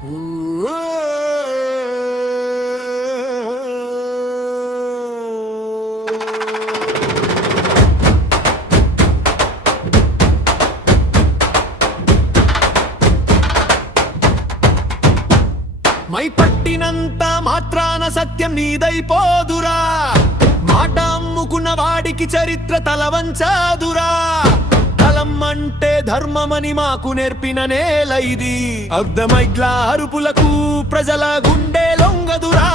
My పట్టినంత మాత్రాన సత్యం నీదైపోదురా. మాట అమ్ముకున్న వాడికి చరిత్ర తలవంచాదురా. కలం అంటే ధర్మమని మాకు నేర్పిన నేల ఇది. అర్ధమైగ్ల అరుపులకు ప్రజల గుండె లొంగదురా.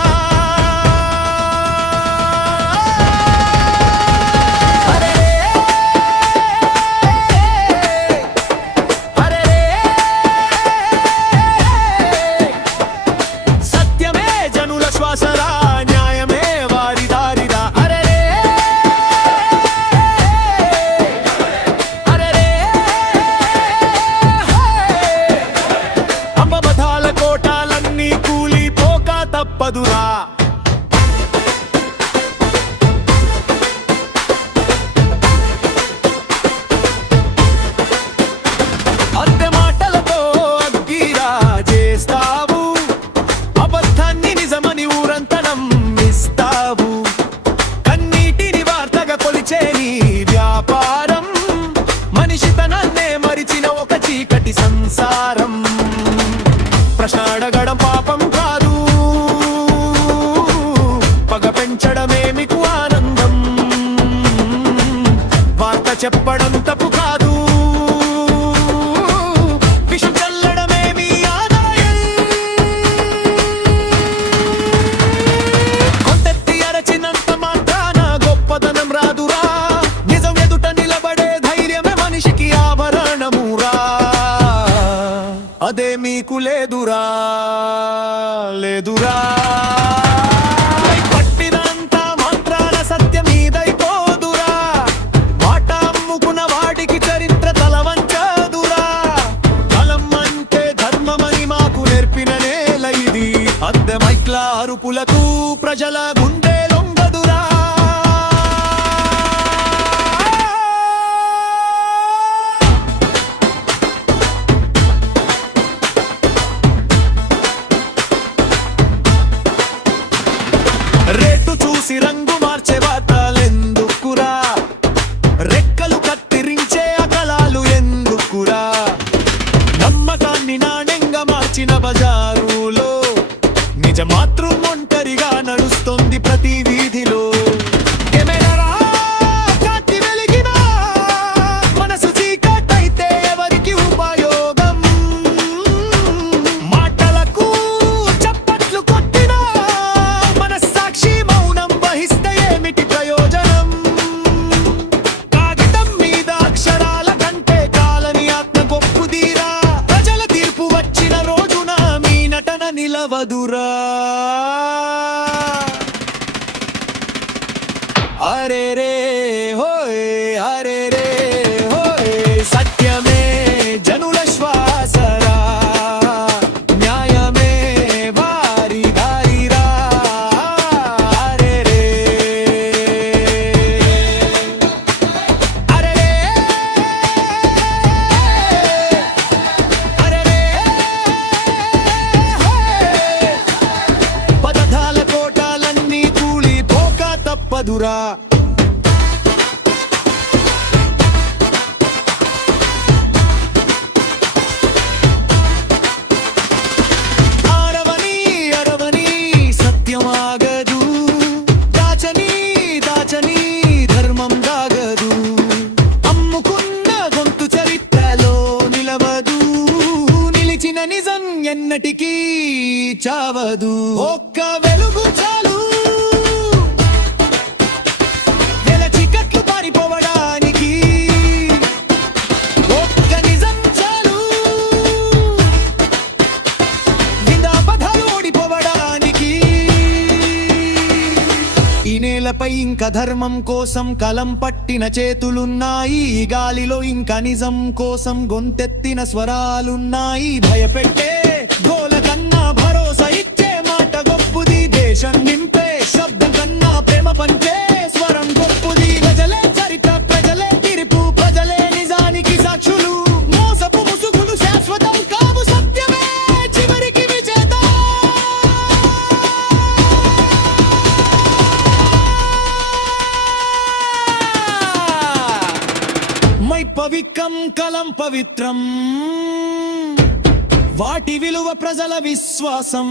తప్పదురా. అద్దె మాటలతో అగ్గిరా చేస్తావు. అబద్ధాన్ని నిజమని ఊరంతనం ఇస్తావు. కన్నీటిని వార్తగా కొలిచే నీ వ్యాపారం మనిషి తనన్నే మరిచిన ఒక చీకటి సంసారం. ప్రశ్న అడగడం పాపం కాదు, పెంచడమే మీకు ఆనందం. వార్త చెప్పడం తప్పు కాదు, విషం చల్లడమే మీ ఆదాయం. కొంతెత్తి అరచినంత మాత్రాన గొప్పదనం రాదురా. నిజం ఎదుట నిలబడే ధైర్యమే మనిషికి ఆభరణమురా. అదే మీకు లేదురా, లేదురా. అద్దె మైక్ల అరుపులకు ప్రజల గుండె లొంగదురా. రేటు చూసి రంగు మార్చే వార్తలెందుకురా. రెక్కలు కత్తిరించే అకలాలు ఎందుకురా. నమ్మకాన్ని నాణ్యంగా మార్చిన బజారులో నిజ మాతృం ఒంటరిగా నడుస్తోంది ప్రతి వీధిలో. కెమెరా కాంతి వెలిగినా మనసు చీకటైతే ఎవరికి ఉపయోగం. మాటలకు చప్పట్లు కొట్టినా మనస్సాక్షి మౌనం వహిస్తే ఏమిటి ప్రయోజనం. కాగితం మీద అక్షరాల కంటే కాలని ఆత్మ గొప్పదిరా. ప్రజల తీర్పు వచ్చిన రోజున మీ నటన నిలవదురా. అరే రే హోయ్, అరే రే హోయ్. సత్యమే జనుల శ్వాసరా. న్యాయమే వారి దారిరా. అరే రే అరే రే అరే రే పదధాల కోటాలన్నీ కూలిపోక తప్పదురా. ఆరవని అరవని సత్యమాగదు. దాచని దాచని ధర్మం దాగదు. అమ్ముకున్న గొంతు చరిత్రలో నిలవదు. నిలిచిన నిజం ఎన్నటికీ చావదు. ఒక్క వెలుగు చాలు చీకట్లు పారిపోవడానికి. ఒక్క నిజం చాలు నిందాపథాలు ఓడిపోవడానికి. ఈ నేలపై ఇంకా ధర్మం కోసం కలం పట్టిన చేతులున్నాయి. గాలిలో ఇంకా నిజం కోసం గొంతెత్తిన స్వరాలున్నాయి. భయపెట్టే గోల కన్నా భరోసా ఇచ్చే మాట గొప్పది. దేశం నింపే శబ్దం కన్నా ప్రేమ పంచే స్వరం గొప్పది. ప్రజలే చరిత్ర, ప్రజలే తీర్పు, ప్రజలే నిజానికి సాక్షులు. మోసపు ముసుగులు శాశ్వతం కావు, సత్యమే చివరికి విజయం. పవిత్రం వాటి విలువ ప్రజల విశ్వాసం